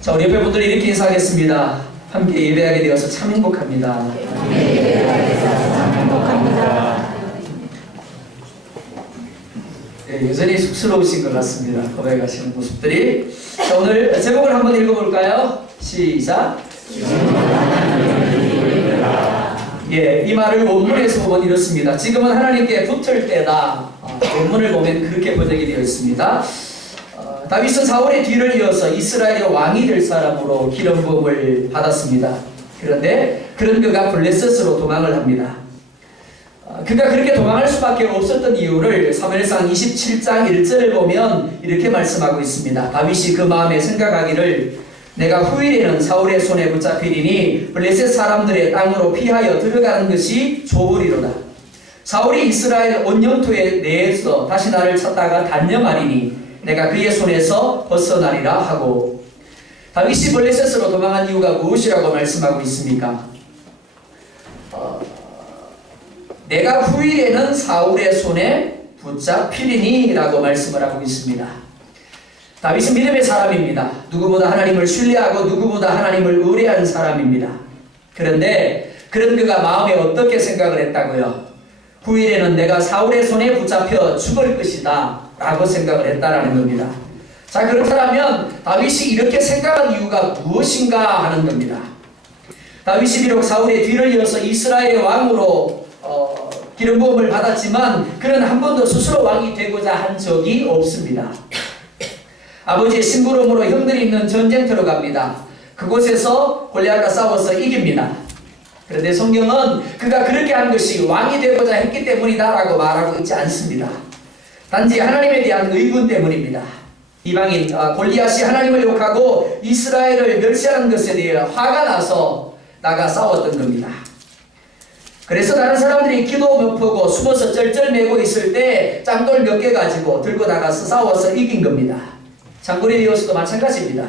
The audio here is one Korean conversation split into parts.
자, 우리 옆에 분들이 이렇게 인사하겠습니다. 함께 예배하게 되어서 참 행복합니다. 네, 여전히 쑥스러우신 것 같습니다. 고백하시는 모습들이. 자, 오늘 제목을 한번 읽어볼까요? 시작. 예, 이 말을 원문에서 보면 이렇습니다. 지금은 하나님께 붙을 때다. 원문을 보면 그렇게 번역이 되어 있습니다. 다윗은 사울의 뒤를 이어서 이스라엘의 왕이 될 사람으로 기름 부음을 받았습니다. 그런데 그런 그가 블레셋으로 도망을 합니다. 그가 그렇게 도망할 수밖에 없었던 이유를 사무엘상 27장 1절을 보면 이렇게 말씀하고 있습니다. 다윗이 그 마음에 생각하기를 내가 후일에는 사울의 손에 붙잡히리니 블레셋 사람들의 땅으로 피하여 들어가는 것이 좋으리로다. 사울이 이스라엘 온 영토에 내에서 다시 나를 찾다가 단념하리니 내가 그의 손에서 벗어나리라 하고. 다윗이 블레셋으로 도망한 이유가 무엇이라고 말씀하고 있습니까? 내가 후일에는 사울의 손에 붙잡히리니 라고 말씀을 하고 있습니다. 다윗은 믿음의 사람입니다. 누구보다 하나님을 신뢰하고 누구보다 하나님을 의뢰한 사람입니다. 그런데 그런 그가 마음에 어떻게 생각을 했다고요? 후일에는 내가 사울의 손에 붙잡혀 죽을 것이다 라고 생각을 했다라는 겁니다. 자, 그렇다면 다윗이 이렇게 생각한 이유가 무엇인가 하는 겁니다. 다윗이 비록 사울의 뒤를 이어서 이스라엘의 왕으로 기름 부음을 받았지만 그는 한 번도 스스로 왕이 되고자 한 적이 없습니다. 아버지의 심부름으로 형들이 있는 전쟁터로 갑니다. 그곳에서 골리앗과 싸워서 이깁니다. 그런데 성경은 그가 그렇게 한 것이 왕이 되고자 했기 때문이다 라고 말하고 있지 않습니다. 단지 하나님에 대한 의분 때문입니다. 이방인 골리앗이 하나님을 욕하고 이스라엘을 멸시하는 것에 대해 화가 나서 나가 싸웠던 겁니다. 그래서 다른 사람들이 기도 못 펴고 숨어서 쩔쩔매고 있을 때 짱돌 몇 개 가지고 들고 나가서 싸워서 이긴 겁니다. 장군이 되어서도 마찬가지입니다.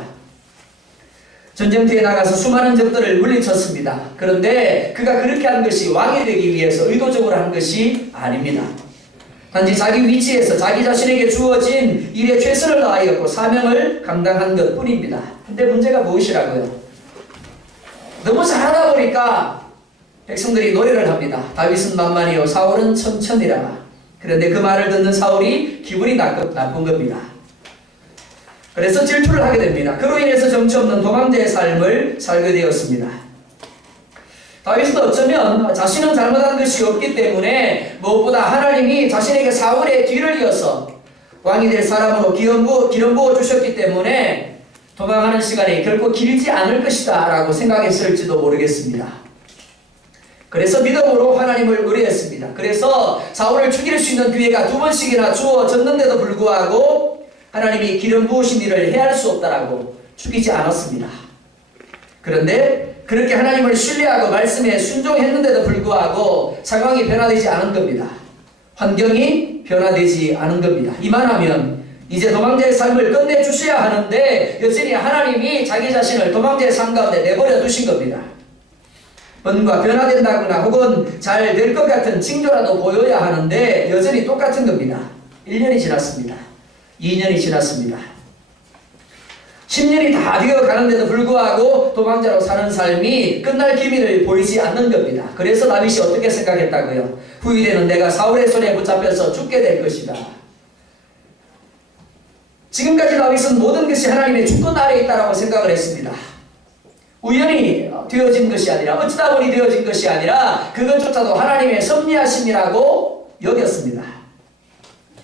전쟁터에 나가서 수많은 적들을 물리쳤습니다. 그런데 그가 그렇게 한 것이 왕이 되기 위해서 의도적으로 한 것이 아닙니다. 단지 자기 위치에서 자기 자신에게 주어진 일에 최선을 다하였고 사명을 감당한 것 뿐입니다. 근데 문제가 무엇이라고요? 너무 잘하다 보니까 백성들이 노래를 합니다. 다윗은 만만이요 사울은 천천히라. 그런데 그 말을 듣는 사울이 기분이 나쁜 겁니다. 그래서 질투를 하게 됩니다. 그로 인해서 정처 없는 도망자의 삶을 살게 되었습니다. 다윗은 어쩌면 자신은 잘못한 것이 없기 때문에 무엇보다 하나님이 자신에게 사울의 뒤를 이어서 왕이 될 사람으로 기름 부어 주셨기 때문에 도망하는 시간이 결코 길지 않을 것이다 라고 생각했을지도 모르겠습니다. 그래서 믿음으로 하나님을 의뢰했습니다. 그래서 사울을 죽일 수 있는 기회가 2번씩이나 주어졌는데도 불구하고 하나님이 기름 부으신 일을 해할 수 없다라고 죽이지 않았습니다. 그런데 그렇게 하나님을 신뢰하고 말씀에 순종했는데도 불구하고 상황이 변화되지 않은 겁니다. 환경이 변화되지 않은 겁니다. 이만하면 이제 도망자의 삶을 끝내주셔야 하는데 여전히 하나님이 자기 자신을 도망자의 삶 가운데 내버려 두신 겁니다. 뭔가 변화된다거나 혹은 잘 될 것 같은 징조라도 보여야 하는데 여전히 똑같은 겁니다. 1년이 지났습니다. 2년이 지났습니다. 10년이 다 되어 가는데도 불구하고 도망자로 사는 삶이 끝날 기미를 보이지 않는 겁니다. 그래서 다윗이 어떻게 생각했다고요? 후일에는 내가 사울의 손에 붙잡혀서 죽게 될 것이다. 지금까지 다윗은 모든 것이 하나님의 주권 아래에 있다고 생각을 했습니다. 우연히 되어진 것이 아니라 어쩌다 보니 되어진 것이 아니라 그것조차도 하나님의 섭리하심이라고 여겼습니다.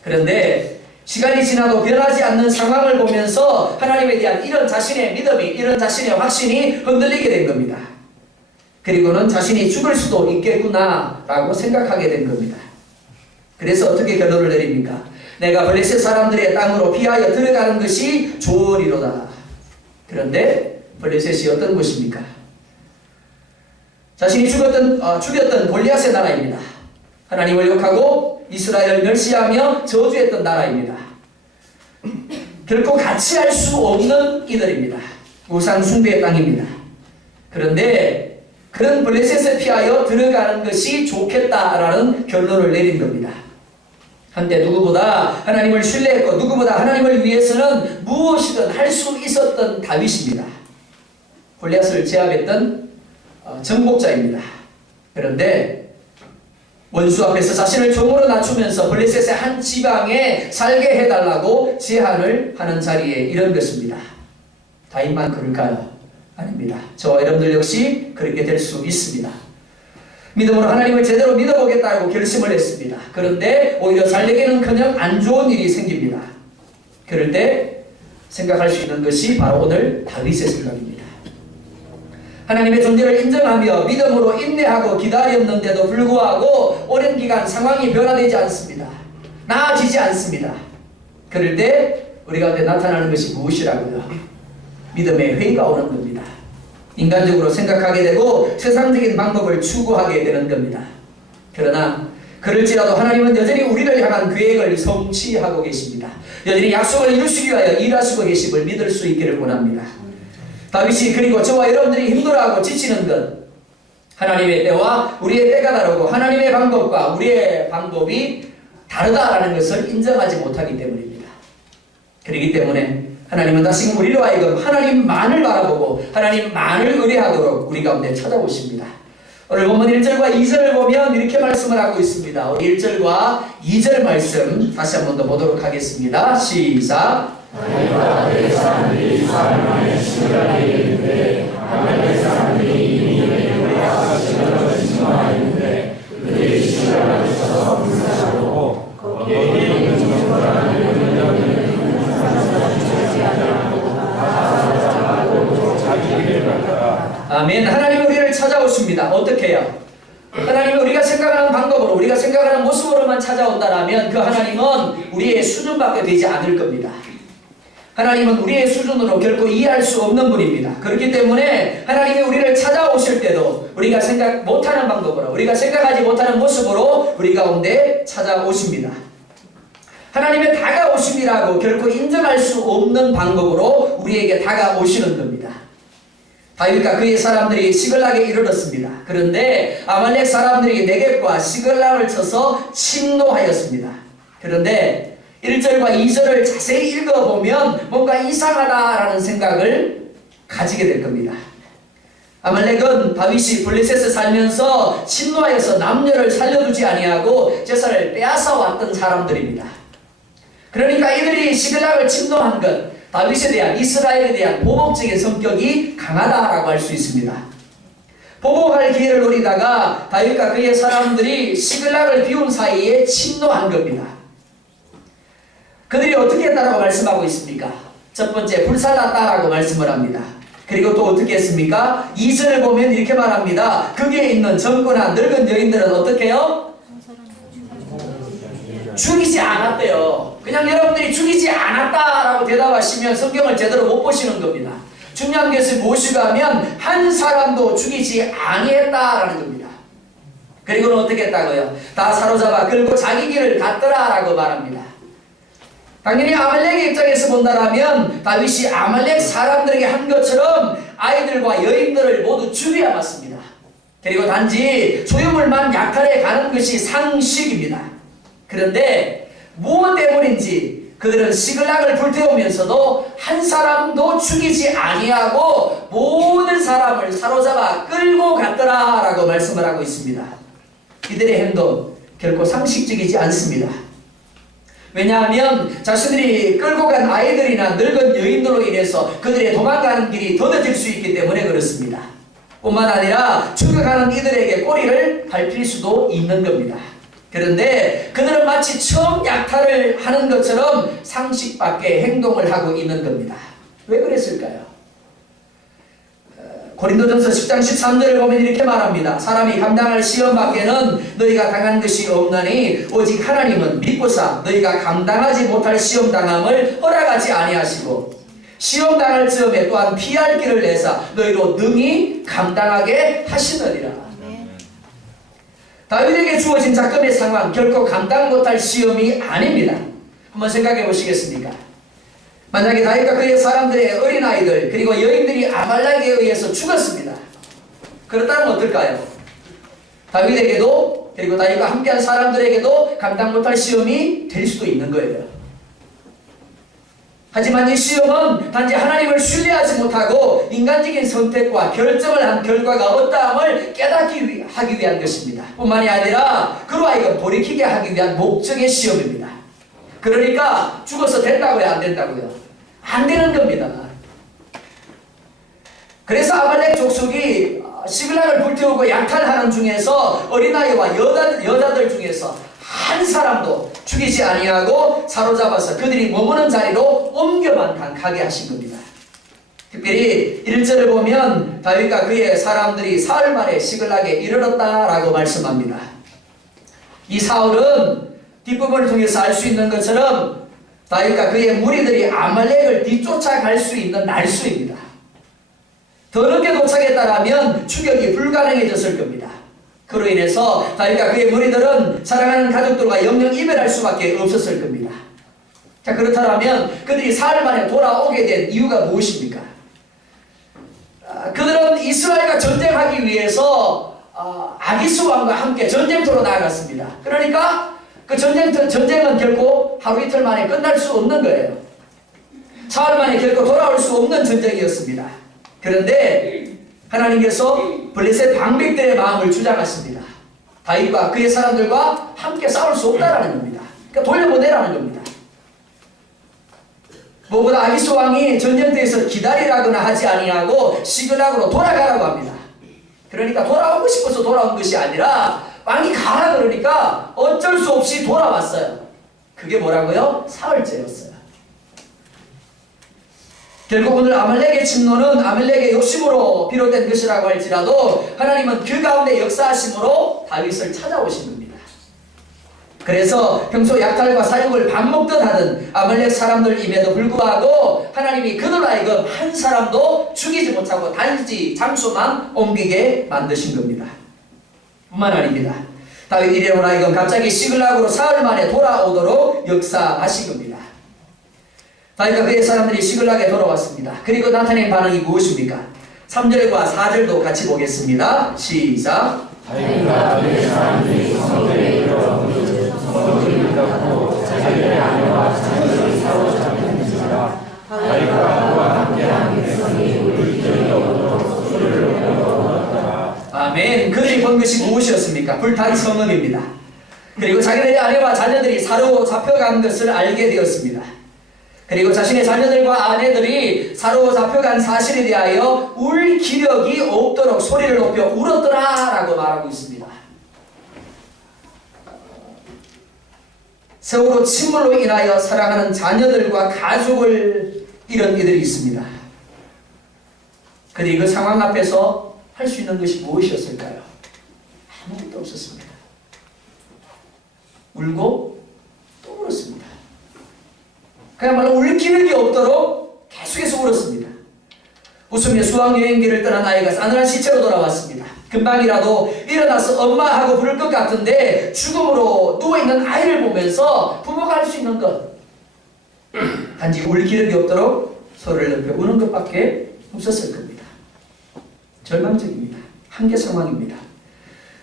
그런데 시간이 지나도 변하지 않는 상황을 보면서 하나님에 대한 이런 자신의 믿음이, 이런 자신의 확신이 흔들리게 된 겁니다. 그리고는 자신이 죽을 수도 있겠구나 라고 생각하게 된 겁니다. 그래서 어떻게 결론을 내립니까? 내가 블레셋 사람들의 땅으로 피하여 들어가는 것이 좋으리로다. 그런데 블레셋이 어떤 곳입니까? 자신이 죽였던 골리앗의 나라입니다. 하나님을 욕하고 이스라엘을 멸시하며 저주했던 나라입니다. 결코 같이 할 수 없는 이들입니다. 우상 숭배의 땅입니다. 그런데 그런 블레셋을 피하여 들어가는 것이 좋겠다라는 결론을 내린 겁니다. 한때 누구보다 하나님을 신뢰했고 누구보다 하나님을 위해서는 무엇이든 할 수 있었던 다윗입니다. 골리앗을 제압했던 정복자입니다. 그런데 원수 앞에서 자신을 종으로 낮추면서 블레셋의 한 지방에 살게 해달라고 제안을 하는 자리에 이른 것입니다. 다윗만 그럴까요? 아닙니다. 저와 여러분들 역시 그렇게 될 수 있습니다. 믿음으로 하나님을 제대로 믿어보겠다고 결심을 했습니다. 그런데 오히려 살려기는커녕 안 좋은 일이 생깁니다. 그럴 때 생각할 수 있는 것이 바로 오늘 다윗의 생각입니다. 하나님의 존재를 인정하며 믿음으로 인내하고 기다렸는데도 불구하고 오랜 기간 상황이 변화되지 않습니다. 나아지지 않습니다. 그럴 때 우리 가운데 나타나는 것이 무엇이라고요? 믿음의 회의가 오는 겁니다. 인간적으로 생각하게 되고 세상적인 방법을 추구하게 되는 겁니다. 그러나 그럴지라도 하나님은 여전히 우리를 향한 계획을 성취하고 계십니다. 여전히 약속을 이루시기 위하여 일하시고 계심을 믿을 수 있기를 원합니다. 다윗이 그리고 저와 여러분들이 힘들어하고 지치는 것, 하나님의 때와 우리의 때가 다르고 하나님의 방법과 우리의 방법이 다르다라는 것을 인정하지 못하기 때문입니다. 그렇기 때문에 하나님은 다시금 우리로 하여금 하나님만을 바라보고 하나님만을 의뢰하도록 우리 가운데 찾아오십니다. 오늘 본문 1절과 2절을 보면 이렇게 말씀을 하고 있습니다. 1절과 2절 말씀 다시 한 번 더 보도록 하겠습니다. 시작. 하나님과 내 사람들이 사람만의 신뢰가 되겠는데 하나님의 사람들이 이미 우리가 신뢰를 증거하였는데 그들의 신뢰가 있어서 불사하고 거기에 있는 정보라는 아멘. 하나님은 우리를 찾아오십니다. 어떻게 해요? 하나님은 우리가 생각하는 방법으로 우리가 생각하는 모습으로만 찾아온다면 그 하나님은 우리의 수준밖에 되지 않을 겁니다. 하나님은 우리의 수준으로 결코 이해할 수 없는 분입니다. 그렇기 때문에 하나님이 우리를 찾아오실 때도 우리가 생각 못하는 방법으로 우리가 생각하지 못하는 모습으로 우리 가운데 찾아오십니다. 하나님의 다가오심이라고 결코 인정할 수 없는 방법으로 우리에게 다가오시는 겁니다. 다윗과 그의 사람들이 시글락에 이르렀습니다. 그런데 아말렉 사람들이 네겝과 시글락을 쳐서 침노하였습니다. 그런데 1절과 2절을 자세히 읽어보면 뭔가 이상하다라는 생각을 가지게 될 겁니다. 아말렉은 다윗이 블레셋에 살면서 침노하여서 남녀를 살려두지 아니하고 제사를 빼앗아 왔던 사람들입니다. 그러니까 이들이 시글락을 침노한 것, 다윗에 대한 이스라엘에 대한 보복적인 성격이 강하다라고 할 수 있습니다. 보복할 기회를 노리다가 다윗과 그의 사람들이 시글락을 비운 사이에 침노한 겁니다. 그들이 어떻게 했다라고 말씀하고 있습니까? 첫 번째, 불살랐다라고 말씀을 합니다. 그리고 또 어떻게 했습니까? 2절을 보면 이렇게 말합니다. 거기에 있는 젊거나 늙은 여인들은 어떻게 해요? 죽이지 않았대요. 그냥 여러분들이 죽이지 않았다라고 대답하시면 성경을 제대로 못 보시는 겁니다. 중요한 것은 무엇인가 하면 한 사람도 죽이지 아니했다라는 겁니다. 그리고는 어떻게 했다고요? 다 사로잡아 끌고 자기 길을 갔더라라고 말합니다. 당연히 아말렉의 입장에서 본다라면 다윗이 아말렉 사람들에게 한 것처럼 아이들과 여인들을 모두 죽여야 맞습니다. 그리고 단지 소유물만 약탈해 가는 것이 상식입니다. 그런데 무엇 때문인지 그들은 시글락을 불태우면서도 한 사람도 죽이지 아니하고 모든 사람을 사로잡아 끌고 갔더라라고 말씀을 하고 있습니다. 이들의 행동 결코 상식적이지 않습니다. 왜냐하면 자신들이 끌고 간 아이들이나 늙은 여인들로 인해서 그들의 도망가는 길이 더뎌질 수 있기 때문에 그렇습니다. 뿐만 아니라 추격하는 이들에게 꼬리를 밟힐 수도 있는 겁니다. 그런데 그들은 마치 처음 약탈을 하는 것처럼 상식 밖의 행동을 하고 있는 겁니다. 왜 그랬을까요? 고린도전서 10장 13절을 보면 이렇게 말합니다. 사람이 감당할 시험 밖에는 너희가 당한 것이 없나니 오직 하나님은 믿고사 너희가 감당하지 못할 시험 당함을 허락하지 아니하시고 시험 당할 즈음에 또한 피할 길을 내사 너희로 능히 감당하게 하시느니라. 다윗에게 주어진 작금의 상황 결코 감당 못할 시험이 아닙니다. 한번 생각해 보시겠습니까? 만약에 다윗과 그의 사람들의 어린아이들 그리고 여인들이 아말렉에 의해서 죽었습니다. 그렇다면 어떨까요? 다윗에게도 그리고 다윗과 함께한 사람들에게도 감당 못할 시험이 될 수도 있는 거예요. 하지만 이 시험은 단지 하나님을 신뢰하지 못하고 인간적인 선택과 결정을 한 결과가 어떠함을 깨닫기 하기 위한 것입니다. 뿐만이 아니라 그로 하여금 돌이키게 하기 위한 목적의 시험입니다. 그러니까 죽어서 된다고요, 안 된다고요? 안 되는 겁니다. 그래서 아말렉 족속이 시글락을 불태우고 약탈하는 중에서 어린아이와 여자들 중에서 한 사람도 죽이지 아니하고 사로잡아서 그들이 머무는 자리로 옮겨만 가게 하신 겁니다. 특별히 1절을 보면 다윗과 그의 사람들이 사흘 만에 시글락에 이르렀다라고 말씀합니다. 이 사울은 뒷부분을 통해서 알 수 있는 것처럼 다윗과 그의 무리들이 아말렉을 뒤쫓아갈 수 있는 날수입니다. 더 늦게 도착했다라면 추격이 불가능해졌을 겁니다. 그로 인해서 다윗과 그의 무리들은 사랑하는 가족들과 영영 이별할 수밖에 없었을 겁니다. 자, 그렇다면 그들이 사흘 만에 돌아오게 된 이유가 무엇입니까? 그들은 이스라엘과 전쟁하기 위해서 아기스 왕과 함께 전쟁터로 나아갔습니다. 그러니까 그 전쟁은 결코 하루 이틀 만에 끝날 수 없는 거예요. 사흘 만에 결코 돌아올 수 없는 전쟁이었습니다. 그런데 하나님께서 블레셋 방백들의 마음을 주장하십니다. 다윗과 그의 사람들과 함께 싸울 수 없다라는 겁니다. 그러니까 돌려보내라는 겁니다. 무엇보다 아기스 왕이 전쟁터에서 기다리라거나 하지 아니하고 시글락으로 돌아가라고 합니다. 그러니까 돌아오고 싶어서 돌아온 것이 아니라 왕이 가라 그러니까 어쩔 수 없이 돌아왔어요. 그게 뭐라고요? 사흘째였어요. 결국 오늘 아말렉의 침노는 아말렉의 욕심으로 비롯된 것이라고 할지라도 하나님은 그 가운데 역사하심으로 다윗을 찾아오신 겁니다. 그래서 평소 약탈과 사육을 밥 먹듯 하던 아말렉 사람들임에도 불구하고 하나님이 그들 하여금 한 사람도 죽이지 못하고 단지 장소만 옮기게 만드신 겁니다. 뿐만 아닙니다. 다윗 이래로 하여금 갑자기 시글락으로 사흘 만에 돌아오도록 역사하신 겁니다. 다윗과 그의 사람들이 시글락에 돌아왔습니다. 그리고 나타낸 반응이 무엇입니까? 3절과 4절도 같이 보겠습니다. 시작. 다윗과 그의 사람들이 성읍에 이르러 성읍을 닫고 자기의 아내와 자녀를 사로잡는지라. 다윗과 그와 함께한 백성이 물기를 얻도록 소리를 얻었더라. 아멘. 그들이 본 것이 무엇이었습니까? 불탄 성읍입니다. 그리고 자기들의 아내와 자녀들이 사로잡혀간 것을 알게 되었습니다. 그리고 자신의 자녀들과 아내들이 사로잡혀간 사실에 대하여 울 기력이 없도록 소리를 높여 울었더라 라고 말하고 있습니다. 세월호 침몰로 인하여 사랑하는 자녀들과 가족을 잃은 이들이 있습니다. 그들이 그 상황 앞에서 할 수 있는 것이 무엇이었을까요? 아무것도 없었습니다. 울고 또 울었습니다. 그야말로 울 기력이 없도록 계속해서 울었습니다. 웃으며 수학여행기를 떠난 아이가 싸늘한 시체로 돌아왔습니다. 금방이라도 일어나서 엄마하고 부를 것 같은데 죽음으로 누워있는 아이를 보면서 부모가 할 수 있는 것 단지 울 기력이 없도록 소리를 높여 우는 것밖에 없었을 겁니다. 절망적입니다. 한계 상황입니다.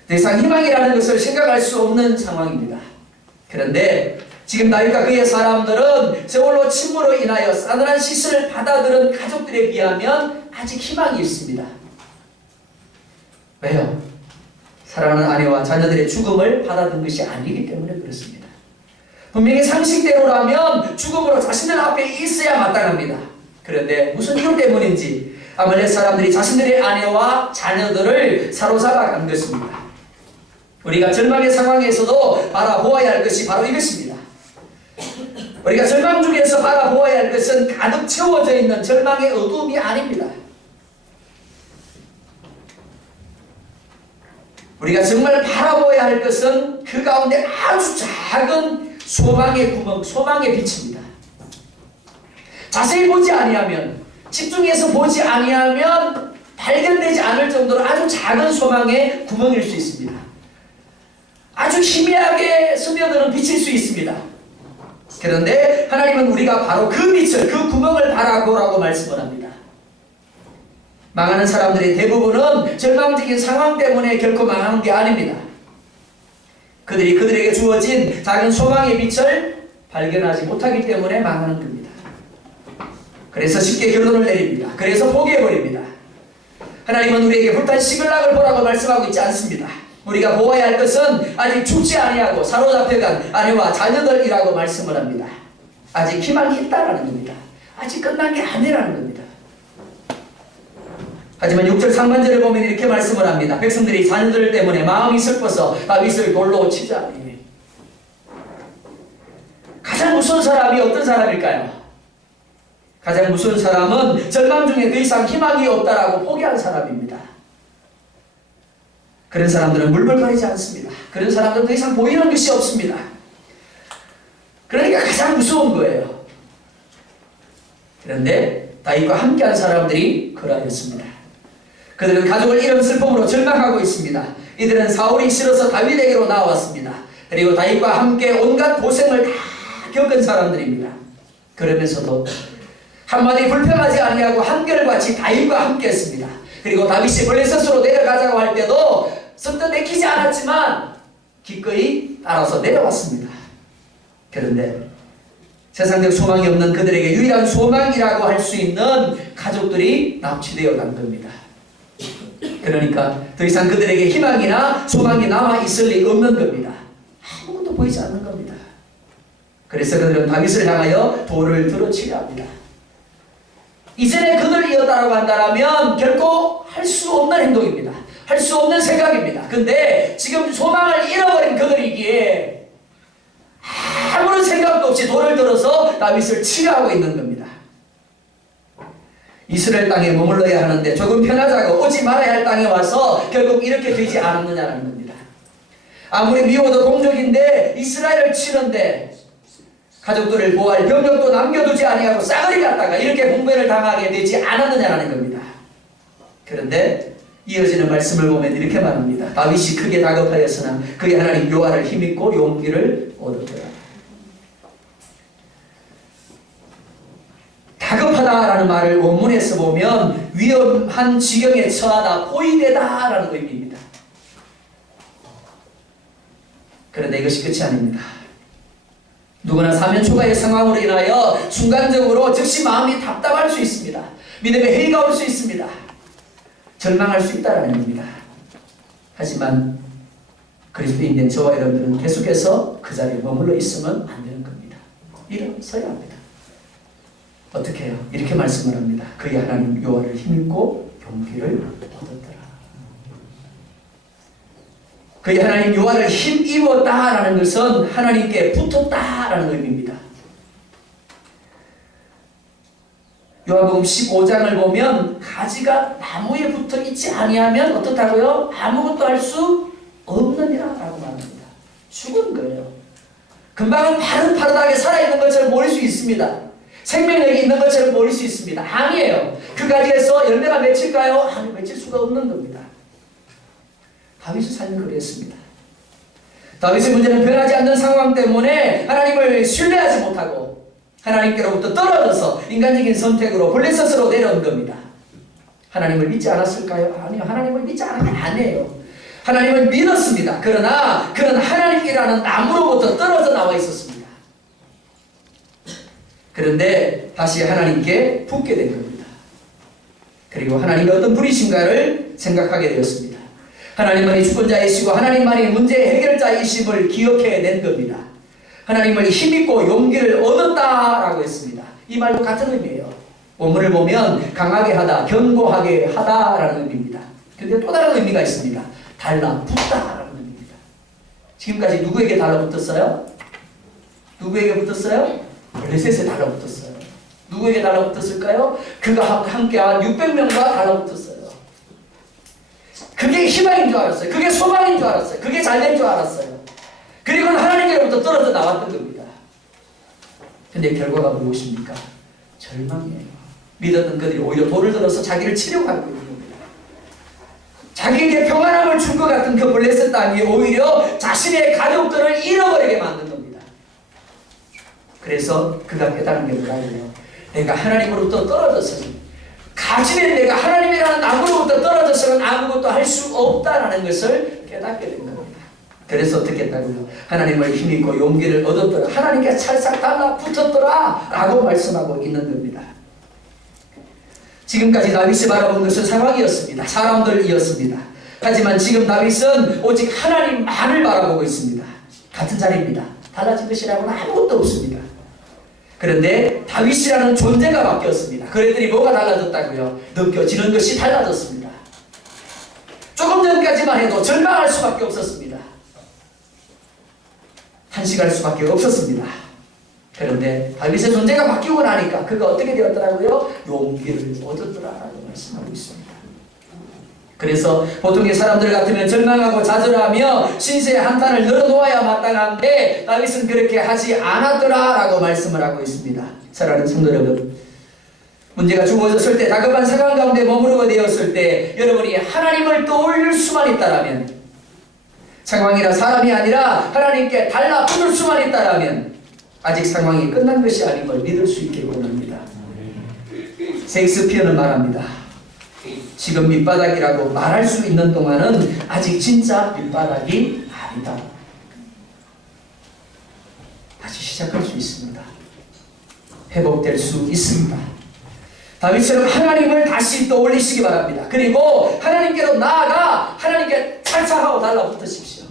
더 이상 희망이라는 것을 생각할 수 없는 상황입니다. 그런데 지금 다윗과 그의 사람들은 세월호 침몰로 인하여 싸늘한 시선을 받아들은 가족들에 비하면 아직 희망이 있습니다. 왜요? 사랑하는 아내와 자녀들의 죽음을 받아든 것이 아니기 때문에 그렇습니다. 분명히 상식대로라면 죽음으로 자신들 앞에 있어야 마땅합니다. 그런데 무슨 이유 때문인지 아말렉 사람들이 자신들의 아내와 자녀들을 사로잡아 간 것입니다. 우리가 절망의 상황에서도 바라보아야 할 것이 바로 이것입니다. 우리가 절망 중에서 바라보아야 할 것은 가득 채워져 있는 절망의 어두움이 아닙니다. 우리가 정말 바라보아야 할 것은 그 가운데 아주 작은 소망의 구멍, 소망의 빛입니다. 자세히 보지 아니하면, 집중해서 보지 아니하면 발견되지 않을 정도로 아주 작은 소망의 구멍일 수 있습니다. 아주 희미하게 스며드는 빛일 수 있습니다. 그런데 하나님은 우리가 바로 그 빛을, 그 구멍을 바라보라고 말씀을 합니다. 망하는 사람들의 대부분은 절망적인 상황 때문에 결코 망하는 게 아닙니다. 그들이 그들에게 주어진 작은 소망의 빛을 발견하지 못하기 때문에 망하는 겁니다. 그래서 쉽게 결론을 내립니다. 그래서 포기해버립니다. 하나님은 우리에게 불탄 시글락을 보라고 말씀하고 있지 않습니다. 우리가 보아야 할 것은 아직 죽지 아니하고 사로잡혀간 아내와 자녀들이라고 말씀을 합니다. 아직 희망이 있다라는 겁니다. 아직 끝난 게 아니라는 겁니다. 하지만 6절 상반절을 보면 이렇게 말씀을 합니다. 백성들이 자녀들 때문에 마음이 슬퍼서 다윗을 돌로 치자니. 가장 무서운 사람이 어떤 사람일까요? 가장 무서운 사람은 절망 중에 더 이상 희망이 없다라고 포기한 사람입니다. 그런 사람들은 물불거리지 않습니다. 그런 사람들은 더 이상 보이는 것이 없습니다. 그러니까 가장 무서운 거예요. 그런데 다윗과 함께한 사람들이 그러하였습니다. 그들은 가족을 잃은 슬픔으로 절망하고 있습니다. 이들은 사울이 싫어서 다윗에게로 나왔습니다. 그리고 다윗과 함께 온갖 고생을 다 겪은 사람들입니다. 그러면서도 한마디 불평하지 아니하고 한결같이 다윗과 함께 했습니다. 그리고 다윗이 블레셋으로 내려가자고 할 때도 선뜻 내키지 않았지만 기꺼이 따라서 내려왔습니다. 그런데 세상적 소망이 없는 그들에게 유일한 소망이라고 할 수 있는 가족들이 납치되어 간 겁니다. 그러니까 더 이상 그들에게 희망이나 소망이 남아있을 리 없는 겁니다. 아무것도 보이지 않는 겁니다. 그래서 그들은 다윗을 향하여 돌을 들어치려 합니다. 이전에 그들이었다라고 한다면 결코 할 수 없는 행동입니다. 할 수 없는 생각입니다. 근데 지금 소망을 잃어버린 그들이기에 아무런 생각도 없이 돌을 들어서 다윗을 치려 하고 있는 겁니다. 이스라엘 땅에 머물러야 하는데 조금 편하자고 오지 말아야 할 땅에 와서 결국 이렇게 되지 않았느냐는 겁니다. 아무리 미워도 동족인데 이스라엘을 치는데 가족들을 보호할 병력도 남겨두지 아니하고 싸그리 갔다가 이렇게 봉변을 당하게 되지 않았느냐는 겁니다. 그런데 이어지는 말씀을 보면 이렇게 말합니다. 다윗이 크게 다급하였으나 그의 하나님 여호와를 힘입고 용기를 얻었더라. 다급하다라는 말을 원문에서 보면 위험한 지경에 처하다, 포위되다라는 의미입니다. 그런데 이것이 끝이 아닙니다. 누구나 사면 초과의 상황으로 인하여 순간적으로 즉시 마음이 답답할 수 있습니다. 믿음의 해이가 올 수 있습니다. 절망할 수 있다는 겁니다. 하지만 그리스도인된 저와 여러분들은 계속해서 그 자리에 머물러 있으면 안 되는 겁니다. 일어서야 합니다. 어떻게 해요? 이렇게 말씀을 합니다. 그의 하나님 여호와를 힘입고 용기를 얻었더라. 그의 하나님 여호와를 힘입었다라는 것은 하나님께 붙었다라는 의미입니다. 요한복음 15장을 보면 가지가 나무에 붙어 있지 아니하면 어떻다고요? 아무것도 할 수 없느니라라고 말합니다. 죽은 거예요. 금방은 파릇파릇하게 살아있는 것처럼 보일 수 있습니다. 생명력이 있는 것처럼 보일 수 있습니다. 아니에요. 그 가지에서 열매가 맺힐까요? 아니, 맺힐 수가 없는 겁니다. 다윗의 삶이 그랬습니다. 다윗의 문제는 변하지 않는 상황 때문에 하나님을 신뢰하지 못하고 하나님께로부터 떨어져서 인간적인 선택으로 블레셋으로 내려온 겁니다. 하나님을 믿지 않았을까요? 아니요. 하나님을 믿지 않은 게 아니에요. 하나님을 믿었습니다. 그러나 그는 하나님이라는 나무로부터 떨어져 나와 있었습니다. 그런데 다시 하나님께 붙게 된 겁니다. 그리고 하나님이 어떤 분이신가를 생각하게 되었습니다. 하나님만이 주권자이시고 하나님만이 문제의 해결자이심을 기억해낸 겁니다. 하나님을 힘입고 용기를 얻었다라고 했습니다. 이 말도 같은 의미예요. 원문을 보면 강하게 하다, 견고하게 하다라는 의미입니다. 근데 또 다른 의미가 있습니다. 달라붙다라는 의미입니다. 지금까지 누구에게 달라붙었어요? 누구에게 붙었어요? 블레셋에 달라붙었어요. 누구에게 달라붙었을까요? 그가 함께한 600명과 달라붙었어요. 그게 희망인 줄 알았어요. 그게 소망인 줄 알았어요. 그게 잘된 줄 알았어요. 그리고는 하나님께로부터 떨어져 나왔던 겁니다. 근데 결과가 무엇입니까? 절망이에요. 믿었던 그들이 오히려 돌을 들어서 자기를 치려고 하고 있는 겁니다. 자기에게 평안함을 줄 것 같은 그 블레셋 땅이 오히려 자신의 가족들을 잃어버리게 만든 겁니다. 그래서 그가 깨달은 게 뭐라고요? 내가 하나님으로부터 떨어졌으니 가지는 내가 하나님이라는 나무로부터 떨어져서는 아무것도 할 수 없다라는 것을 깨닫게 된 겁니다. 그래서 어떻게 했다고요? 하나님을 힘입고 용기를 얻었더라. 하나님께 찰싹 달라붙었더라 라고 말씀하고 있는 겁니다. 지금까지 다윗이 바라본 것은 상황이었습니다. 사람들이었습니다. 하지만 지금 다윗은 오직 하나님만을 바라보고 있습니다. 같은 자리입니다. 달라진 것이라고는 아무것도 없습니다. 그런데 다윗이라는 존재가 바뀌었습니다. 그랬더니 뭐가 달라졌다고요? 느껴지는 것이 달라졌습니다. 조금 전까지만 해도 절망할 수밖에 없었습니다. 탄식할 수밖에 없었습니다. 그런데 다윗의 존재가 바뀌고 나니까 그가 어떻게 되었더라고요? 용기를 얻었더라라고 말씀하고 있습니다. 그래서 보통의 사람들 같으면 절망하고 좌절하며 신세의 한탄을 늘어놓아야 마땅한데 다윗은 그렇게 하지 않았더라라고 말씀을 하고 있습니다. 사랑하는 성도 여러분, 문제가 주어졌을 때, 다급한 상황 가운데 머무르게 되었을 때 여러분이 하나님을 떠올릴 수만 있다라면, 상황이나 사람이 아니라 하나님께 달라붙을 수만 있다라면 아직 상황이 끝난 것이 아닌 걸 믿을 수 있겠군 합니다. 셰익스피어는 말합니다. 지금 밑바닥이라고 말할 수 있는 동안은 아직 진짜 밑바닥이 아니다. 다시 시작할 수 있습니다. 회복될 수 있습니다. 다윗처럼 하나님을 다시 떠올리시기 바랍니다. 그리고 하나님께로 나아가 하나님께 찰싹하고 달라붙으십시오.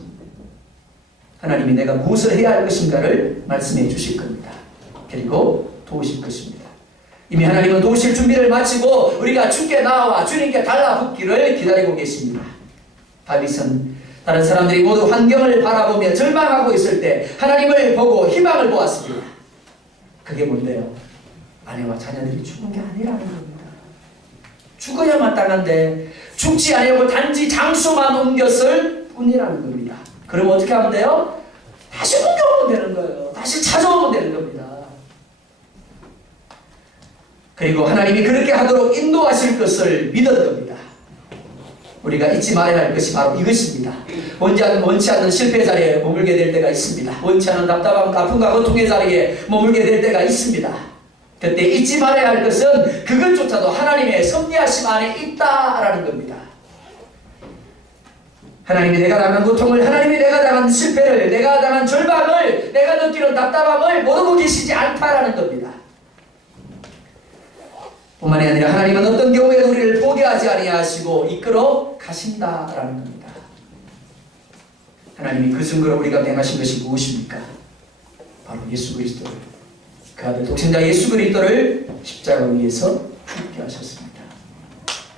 하나님이 내가 무엇을 해야 할 것인가를 말씀해 주실 겁니다. 그리고 도우실 것입니다. 이미 하나님은 도우실 준비를 마치고 우리가 주께 나와 주님께 달라붙기를 기다리고 계십니다. 다윗은 다른 사람들이 모두 환경을 바라보며 절망하고 있을 때 하나님을 보고 희망을 보았습니다. 그게 뭔데요? 아내와 자녀들이 죽은 게 아니라는 겁니다. 죽어야 마땅한데 죽지 아니하고 단지 장소만 옮겼을 뿐이라는 겁니다. 그럼 어떻게 하면 돼요? 다시 옮겨오면 되는 거예요. 다시 찾아오면 되는 겁니다. 그리고 하나님이 그렇게 하도록 인도하실 것을 믿은 겁니다. 우리가 잊지 말아야 할 것이 바로 이것입니다. 원치 않는 실패 자리에 머물게 될 때가 있습니다. 원치 않는 답답함, 아픔과 고통의 자리에 머물게 될 때가 있습니다. 그때 잊지 말아야 할 것은 그것조차도 하나님의 섭리하심 안에 있다라는 겁니다. 하나님이 내가 당한 고통을, 하나님이 내가 당한 실패를, 내가 당한 절망을, 내가 느끼는 답답함을 모르고 계시지 않다라는 겁니다. 뿐만이 아니라 하나님은 어떤 경우에도 우리를 포기하지 아니하시고 이끌어 가신다라는 겁니다. 하나님이 그 증거로 우리가 행하신 것이 무엇입니까? 바로 예수 그리스도를, 그 아들 독생자 예수 그리스도를 십자가 위에서 죽게 하셨습니다.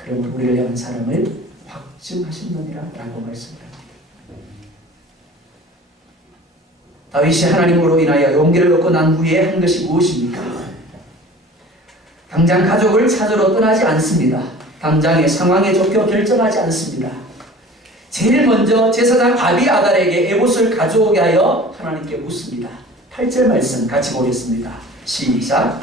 그러면 우리를 향한 사랑을 확증하신느니라 라고 말씀합니다. 다윗이 하나님으로 인하여 용기를 얻고 난 후에 한 것이 무엇입니까? 당장 가족을 찾으러 떠나지 않습니다. 당장의 상황에 쫓겨 결정하지 않습니다. 제일 먼저 제사장 아비아달에게 에봇을 가져오게 하여 하나님께 묻습니다. 8절 말씀 같이 보겠습니다. 시작.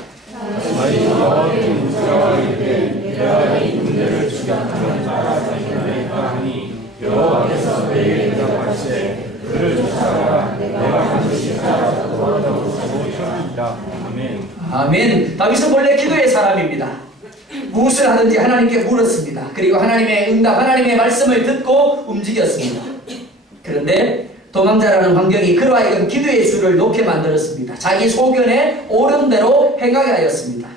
여호와께서 내게 대답하시되 그를 쫓아가라 내가 반드시 찾아서 도와주고 있으리라. 아멘. 아멘. 다윗은 원래 기도의 사람입니다. 무엇을 하든지 하나님께 물었습니다. 그리고 하나님의 응답, 하나님의 말씀을 듣고 움직였습니다. 그런데 도망자라는 환경이 그로 하여금 기도의 줄을 놓게 만들었습니다. 자기 소견에 옳은 대로 행하게 하였습니다.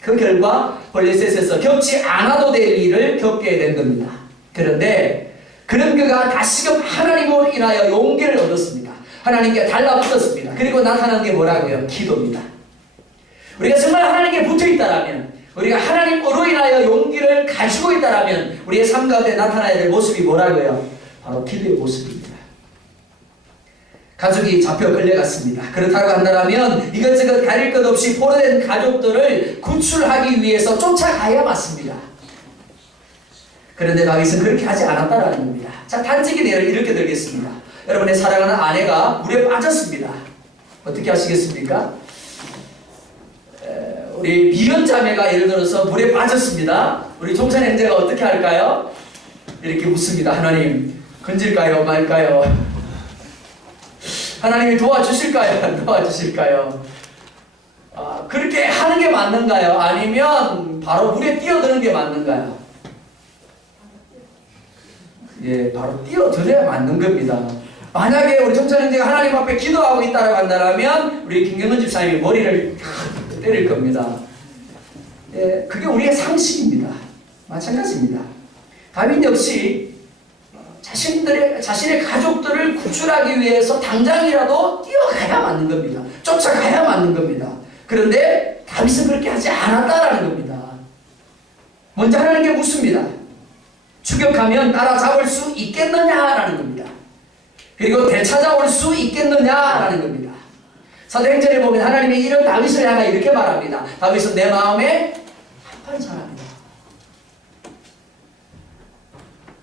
그 결과 블레셋에서 겪지 않아도 될 일을 겪게 된 겁니다. 그런데 그런 그가 다시금 하나님으로 인하여 용기를 얻었습니다. 하나님께 달라붙었습니다. 그리고 나타난 게 뭐라고요? 기도입니다. 우리가 정말 하나님께 붙어있다라면, 우리가 하나님으로 인하여 용기를 가지고 있다라면 우리의 삶 가운데 나타나야 될 모습이 뭐라고요? 바로 기도의 모습입니다. 가족이 잡혀 끌려갔습니다. 그렇다고 한다면 이것저것 가릴 것 없이 포로된 가족들을 구출하기 위해서 쫓아가야 맞습니다. 그런데 다윗은 그렇게 하지 않았다라는 겁니다. 자, 단적인 예를 이렇게 들겠습니다. 여러분의 사랑하는 아내가 물에 빠졌습니다. 어떻게 하시겠습니까? 우리 미연 자매가 예를 들어서 물에 빠졌습니다. 우리 종찬 형제가 어떻게 할까요? 이렇게 묻습니다. 하나님, 건질까요? 말까요? 하나님이 도와주실까요? 안 도와주실까요? 그렇게 하는 게 맞는가요? 아니면 바로 물에 뛰어드는 게 맞는가요? 예, 바로 뛰어들어야 맞는 겁니다. 만약에 우리 청소년들이 하나님 앞에 기도하고 있다고 한다면 우리 김경은 집사님이 머리를 때릴 겁니다. 예, 그게 우리의 상식입니다. 마찬가지입니다. 다윗 역시 자신의 가족들을 구출하기 위해서 당장이라도 뛰어가야 맞는 겁니다. 쫓아가야 맞는 겁니다. 그런데 다윗은 그렇게 하지 않았다라는 겁니다. 먼저 하나님께 묻습니다. 추격하면 따라잡을 수 있겠느냐라는 겁니다. 그리고 되찾아올 수 있겠느냐라는 겁니다. 사도행전에 보면 하나님이 이런 다윗을 향해 이렇게 말합니다. 다윗은 내 마음에 합한 사람이다.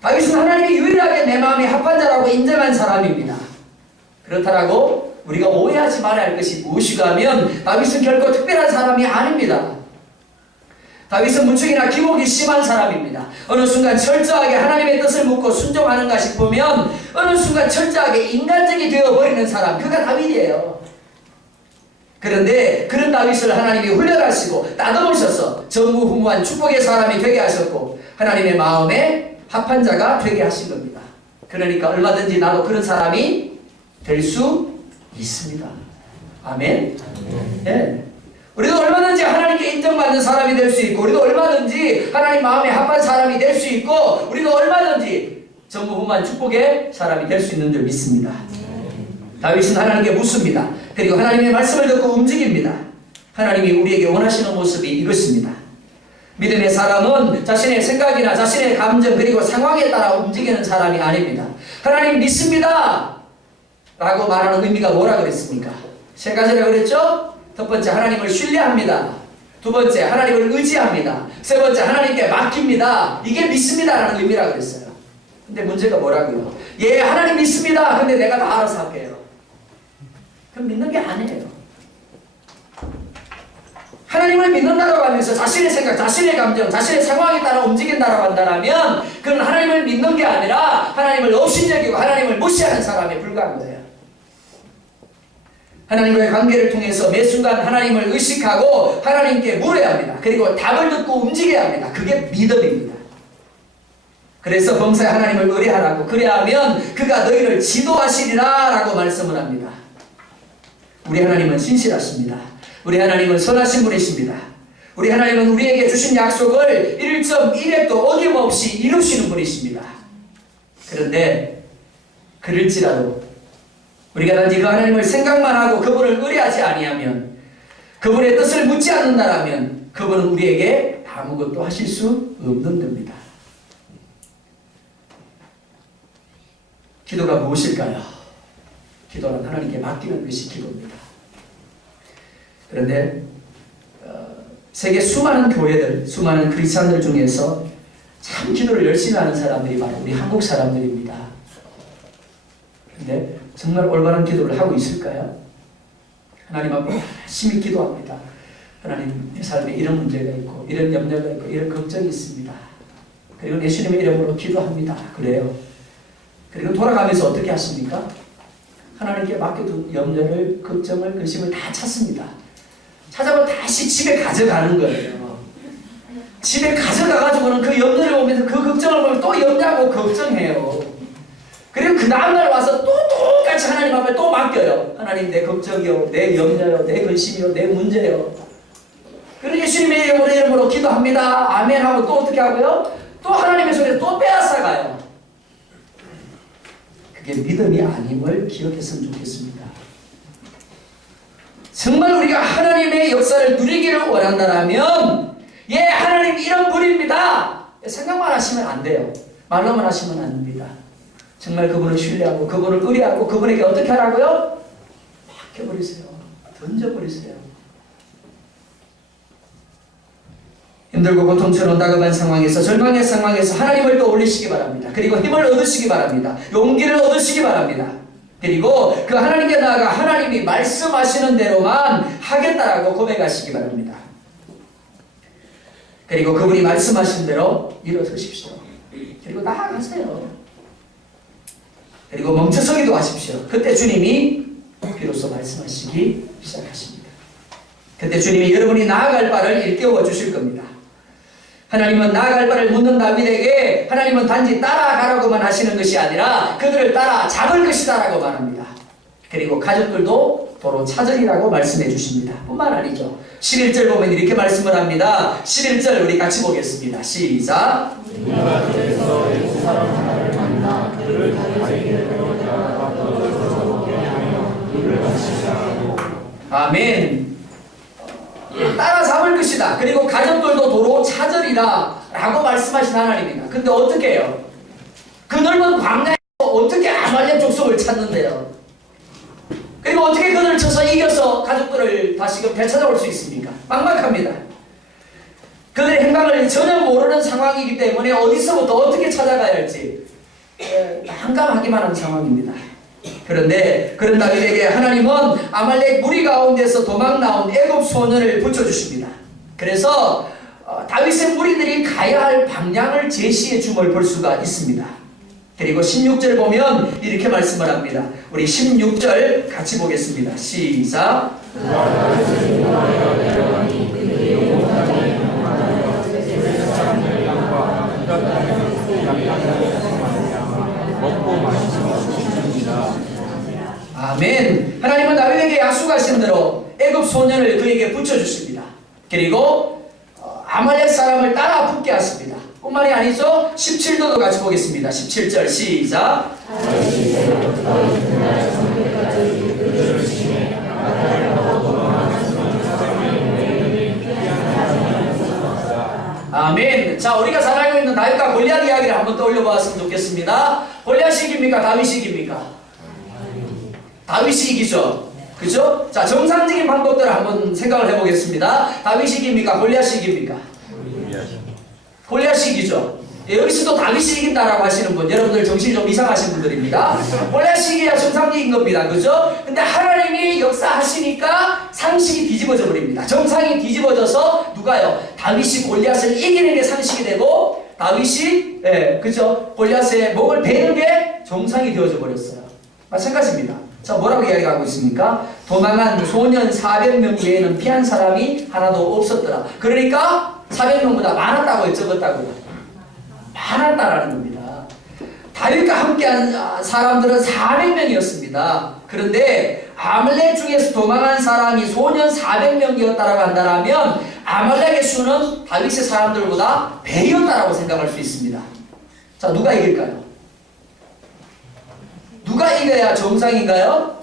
다윗은 하나님이 유일하게 내 마음에 합한 자라고 인정한 사람입니다. 그렇다라고 우리가 오해하지 말아야 할 것이 무엇이가 하면 다윗은 결코 특별한 사람이 아닙니다. 다윗은 무척이나 기복이 심한 사람입니다. 어느 순간 철저하게 하나님의 뜻을 묻고 순종하는가 싶으면 어느 순간 철저하게 인간적이 되어버리는 사람, 그가 다윗이에요. 그런데 그런 다윗을 하나님이 훈련하시고 따듬으셔서 전무후무한 축복의 사람이 되게 하셨고 하나님의 마음에 합한 자가 되게 하신 겁니다. 그러니까 얼마든지 나도 그런 사람이 될 수 있습니다. 아멘. 네. 우리도 얼마든지 하나님께 인정받는 사람이 될 수 있고 우리도 얼마든지 하나님 마음에 합한 사람이 될 수 있고 우리도 얼마든지 전무후무한 축복의 사람이 될 수 있는 줄 믿습니다. 다윗은 하나님께 묻습니다. 그리고 하나님의 말씀을 듣고 움직입니다. 하나님이 우리에게 원하시는 모습이 이것입니다. 믿음의 사람은 자신의 생각이나 자신의 감정 그리고 상황에 따라 움직이는 사람이 아닙니다. 하나님 믿습니다 라고 말하는 의미가 뭐라 그랬습니까? 세 가지라 그랬죠? 첫 번째, 하나님을 신뢰합니다. 두 번째, 하나님을 의지합니다. 세 번째, 하나님께 맡깁니다. 이게 믿습니다라는 의미라 그랬어요. 근데 문제가 뭐라고요? 예, 하나님 믿습니다. 근데 내가 다 알아서 할게요. 그럼 믿는 게 아니에요. 하나님을 믿는다고 하면서 자신의 생각, 자신의 감정, 자신의 상황에 따라 움직인다고 한다면 그건 하나님을 믿는 게 아니라 하나님을 업신여기고 하나님을 무시하는 사람에 불과한 거예요. 하나님과의 관계를 통해서 매 순간 하나님을 의식하고 하나님께 물어야 합니다. 그리고 답을 듣고 움직여야 합니다. 그게 믿음입니다. 그래서 범사에 하나님을 의뢰하라고 그래야 하면 그가 너희를 지도하시리라 라고 말씀을 합니다. 우리 하나님은 신실하십니다. 우리 하나님은 선하신 분이십니다. 우리 하나님은 우리에게 주신 약속을 1.1획도 어김없이 이루시는 분이십니다. 그런데 그럴지라도 우리가 단지 그 하나님을 생각만 하고 그분을 의뢰하지 아니하면 그분의 뜻을 묻지 않는다라면 그분은 우리에게 아무것도 하실 수 없는 겁니다. 기도가 무엇일까요? 기도는 하나님께 맡기는 것이 기도입니다. 그런데 세계 수많은 교회들, 수많은 크리스찬들 중에서 참 기도를 열심히 하는 사람들이 바로 우리 한국 사람들입니다. 그런데 정말 올바른 기도를 하고 있을까요? 하나님 앞에 열심히 기도합니다. 하나님, 내 삶에 이런 문제가 있고 이런 염려가 있고 이런 걱정이 있습니다. 그리고 예수님의 이름으로 기도합니다. 그래요. 그리고 돌아가면서 어떻게 하십니까? 하나님께 맡겨둔 염려를, 걱정을, 근심을 다 찾습니다. 찾아서 다시 집에 가져가는 거예요. 집에 가져가가지고는 그 염려를 보면서 그 걱정을 보면 또 염려하고 걱정해요. 그리고 그 다음날 와서 또 똑같이 하나님 앞에 또 맡겨요. 하나님, 내 걱정이요, 내 염려요, 내 근심이요, 내 문제요. 그리고 예수님의 이름으로 기도합니다. 아멘 하고 또 어떻게 하고요? 또 하나님의 손에서 또 빼앗아가요. 그게 믿음이 아님을 기억했으면 좋겠습니다. 정말 우리가 하나님의 역사를 누리기를 원한다면 예, 하나님 이런 분입니다. 생각만 하시면 안 돼요. 말로만 하시면 안 됩니다. 정말 그분을 신뢰하고 그분을 의뢰하고 그분에게 어떻게 하라고요? 맡겨버리세요. 던져버리세요. 힘들고 고통스러운 다급한 상황에서, 절망의 상황에서 하나님을 떠올리시기 바랍니다. 그리고 힘을 얻으시기 바랍니다. 용기를 얻으시기 바랍니다. 그리고 그 하나님께 나아가 하나님이 말씀하시는 대로만 하겠다라고 고백하시기 바랍니다. 그리고 그분이 말씀하신 대로 일어서십시오. 그리고 나아가세요. 그리고 멈춰서기도 하십시오. 그때 주님이 비로소 말씀하시기 시작하십니다. 그때 주님이 여러분이 나아갈 바를 일깨워 주실 겁니다. 하나님은 나아갈 바를 묻는 다윗에게 하나님은 단지 따라가라고만 하시는 것이 아니라 그들을 따라 잡을 것이다 라고 말합니다. 그리고 가족들도 도로 찾으리라고 말씀해 주십니다. 뿐만 아니죠. 11절 보면 이렇게 말씀을 합니다. 11절 우리 같이 보겠습니다. 시작. 우리가 그래서 옛 사람 하나를 만나 그를 다윗에게 데려다가 떠들어서 하며 그를 다시하고. 아멘. 따라잡을 것이다. 그리고 가족들도 도로 찾으리라 라고 말씀하신 하나님입니다. 근데 어떻게 해요? 그 넓은 광야에서 어떻게 아말렉 족속을 찾는데요? 그리고 어떻게 그들을 쳐서 이겨서 가족들을 다시금 되찾아올 수 있습니까? 막막합니다. 그들의 행방을 전혀 모르는 상황이기 때문에 어디서부터 어떻게 찾아가야 할지 난감하기만 한 상황입니다. 그런데 그런 다윗에게 하나님은 아말렉 무리 가운데서 도망 나온 애굽 소년을 붙여주십니다. 그래서 다윗의 무리들이 가야 할 방향을 제시해 줌을 볼 수가 있습니다. 그리고 16절 보면 이렇게 말씀을 합니다. 우리 16절 같이 보겠습니다. 시작. 아멘. 하나님은 다윗에게 약속하신 대로 애굽 소년을 그에게 붙여주십니다. 그리고 아말렉 사람을 따라 붙게 하십니다. 뿐만이 아니죠. 17절도 같이 보겠습니다. 17절 시작. 아멘. 자, 우리가 잘 알고 있는 다윗과 골리앗 이야기를 한번 떠올려 보았으면 좋겠습니다. 골리앗이 이깁니까? 다윗이 이깁니까? 다윗이 이기죠. 그죠? 자, 정상적인 방법들을 한번 생각을 해보겠습니다. 다윗이 이깁니까? 골리앗이 이깁니까? 골리앗이 이기죠. 예, 여기서도 다윗이 이긴다라고 하시는 분, 여러분들 정신이 좀 이상하신 분들입니다. 골리앗이 이겨야 정상적인 겁니다. 그죠? 근데 하나님이 역사하시니까 상식이 뒤집어져 버립니다. 정상이 뒤집어져서 누가요? 다윗이 골리앗을 이기는 게 상식이 되고 다윗이 그죠? 골리앗의 목을 베는 게 정상이 되어져 버렸어요. 마찬가지입니다. 자, 뭐라고 이야기하고 있습니까? 도망한 소년 400명 외에는 피한 사람이 하나도 없었더라. 그러니까 400명보다 많았다고요, 적었다고요? 많았다라는 겁니다. 다윗과 함께한 사람들은 400명이었습니다. 그런데 아말렉 중에서 도망한 사람이 소년 400명이었다라고 한다면 아말렉의 수는 다윗의 사람들보다 배였다라고 생각할 수 있습니다. 자, 누가 이길까요? 누가 이겨야 정상인가요?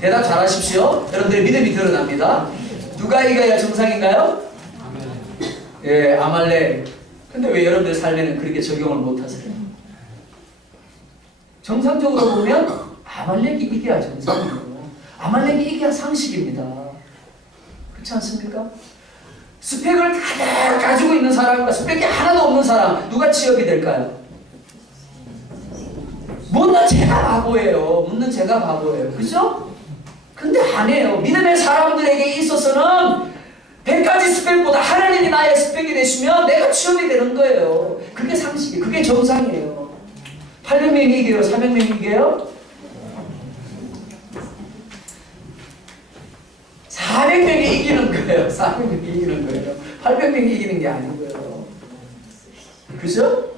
대답 잘하십시오. 여러분들의 믿음이 드러납니다. 누가 이겨야 정상인가요? 예, 아말렉. 근데 왜 여러분들 삶에는 그렇게 적용을 못하세요? 정상적으로 보면 아말렉이 이겨야 정상이에요. 아말렉이 이겨야 상식입니다. 그렇지 않습니까? 스펙을 다 가지고 있는 사람과 스펙이 하나도 없는 사람, 누가 취업이 될까요? 묻는 제가 바보예요. 묻는 제가 바보예요. 그죠? 근데 아니에요. 믿음의 사람들에게 있어서는 100가지 스펙보다 하나님이 나의 스펙이 되시면 내가 취업이 되는 거예요. 그게 상식이, 그게 정상이에요. 800명이 이겨요? 400명이 이겨요? 400명이 이기는 거예요. 400명이 이기는 거예요. 800명이 이기는 게 아니고요. 그죠?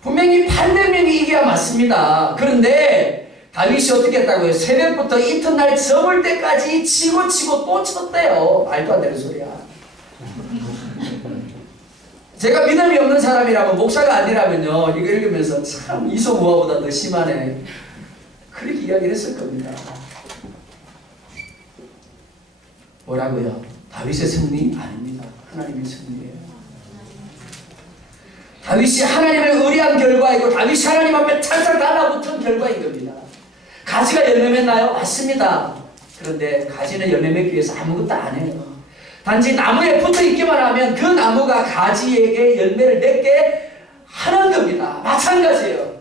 분명히 800명이 이겨야 맞습니다. 그런데 다윗이 어떻게 했다고요? 새벽부터 이튿날 저물 때까지 치고 또 쳤대요. 말도 안 되는 소리야. 제가 믿음이 없는 사람이라면, 목사가 아니라면요, 이거 읽으면서 참 이소무화보다 더 심하네, 그렇게 이야기를 했을 겁니다. 뭐라고요? 다윗의 승리? 아닙니다. 하나님의 승리예요. 다윗이 하나님을 의뢰한 결과이고 다윗이 하나님 앞에 찰싹 달라붙은 결과인 겁니다. 가지가 열매 맺나요? 맞습니다. 그런데 가지는 열매 맺기 위해서 아무것도 안 해요. 단지 나무에 붙어 있기만 하면 그 나무가 가지에게 열매를 맺게 하는 겁니다. 마찬가지예요.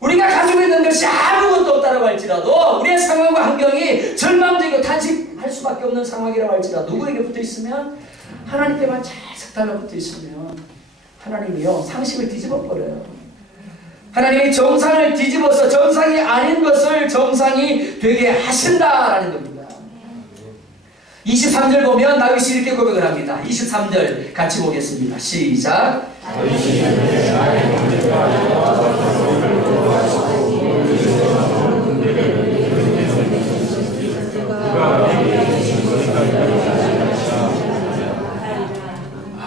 우리가 가지고 있는 것이 아무것도 없다고 할지라도, 우리의 상황과 환경이 절망적이고 탄식할 수밖에 없는 상황이라고 할지라도, 누구에게 붙어 있으면, 하나님께만 찰싹 달라붙어 있으면 하나님이요, 상식을 뒤집어 버려요. 하나님이 정상을 뒤집어서 정상이 아닌 것을 정상이 되게 하신다라는 겁니다. 23절 보면 다윗이 이렇게 고백을 합니다. 23절 같이 보겠습니다. 시작.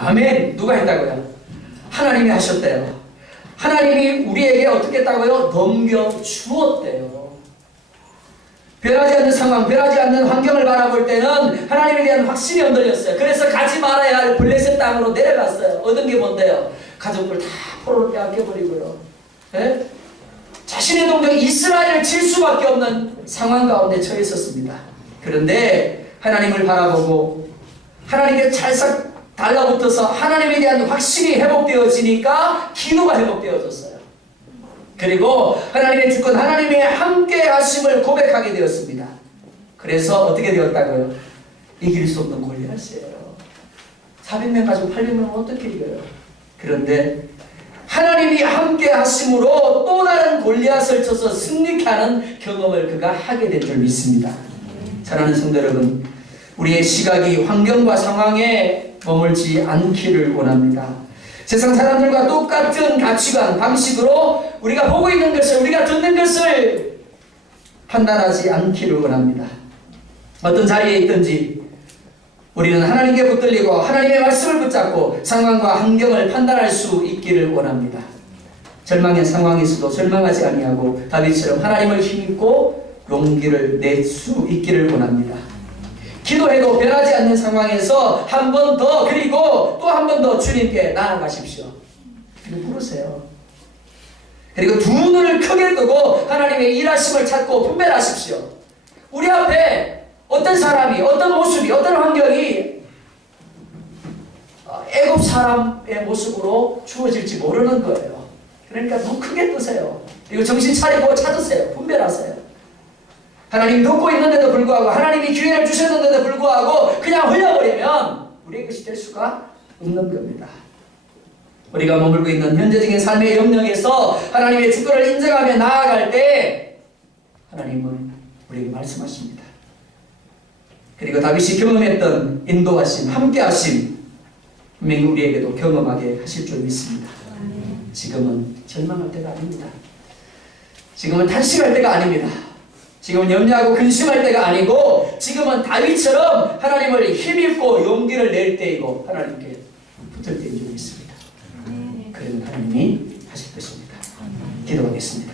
아멘. 누가 했다고요? 하나님이 하셨대요. 하나님이 우리에게 어떻게 했다고요? 넘겨주었대요. 변하지 않는 상황, 변하지 않는 환경을 바라볼 때는 하나님에 대한 확신이 흔들렸어요. 그래서 가지 말아야 할 블레셋 땅으로 내려갔어요. 얻은 게 뭔데요? 가족들 다 포로로 빼앗겨버리고요. 네? 자신의 동족 이스라엘을 칠 수밖에 없는 상황 가운데 처해 있었습니다. 그런데 하나님을 바라보고 하나님께 찰싹 달라붙어서 하나님에 대한 확신이 회복되어지니까 기도가 회복되어졌어요. 그리고 하나님의 주권, 하나님의 함께 하심을 고백하게 되었습니다. 그래서 어떻게 되었다고요? 이길 수 없는 골리앗이에요. 400명 가지고 800명은 어떻게 이겨요? 그런데 하나님이 함께 하심으로 또 다른 골리앗을 쳐서 승리케 하는 경험을 그가 하게 된 줄 믿습니다. 사랑하는 성도 여러분, 우리의 시각이 환경과 상황에 머물지 않기를 원합니다. 세상 사람들과 똑같은 가치관, 방식으로 우리가 보고 있는 것을, 우리가 듣는 것을 판단하지 않기를 원합니다. 어떤 자리에 있든지 우리는 하나님께 붙들리고 하나님의 말씀을 붙잡고 상황과 환경을 판단할 수 있기를 원합니다. 절망의 상황에서도 절망하지 아니하고 다윗처럼 하나님을 힘입고 용기를 낼 수 있기를 원합니다. 기도해도 변하지 않는 상황에서 한 번 더, 그리고 또 한 번 더 주님께 나아가십시오. 부르세요. 그리고 두 눈을 크게 뜨고 하나님의 일하심을 찾고 분별하십시오. 우리 앞에 어떤 사람이, 어떤 모습이, 어떤 환경이 애굽 사람의 모습으로 주어질지 모르는 거예요. 그러니까 눈 크게 뜨세요. 그리고 정신 차리고 찾으세요. 분별하세요. 하나님이 돕고 있는데도 불구하고, 하나님이 기회를 주셨는데도 불구하고 그냥 흘려버리면 우리의 것이 될 수가 없는 겁니다. 우리가 머물고 있는 현재적인 삶의 영역에서 하나님의 주권을 인정하며 나아갈 때 하나님은 우리에게 말씀하십니다. 그리고 다윗이 경험했던 인도하심, 함께하심 분명히 우리에게도 경험하게 하실 줄 믿습니다. 지금은 절망할 때가 아닙니다. 지금은 탄식할 때가 아닙니다. 지금은 염려하고 근심할 때가 아니고 지금은 다윗처럼 하나님을 힘입고 용기를 낼 때이고 하나님께 붙을 때인 줄 믿습니다. 그러면 하나님이 하실 것입니다. 기도하겠습니다.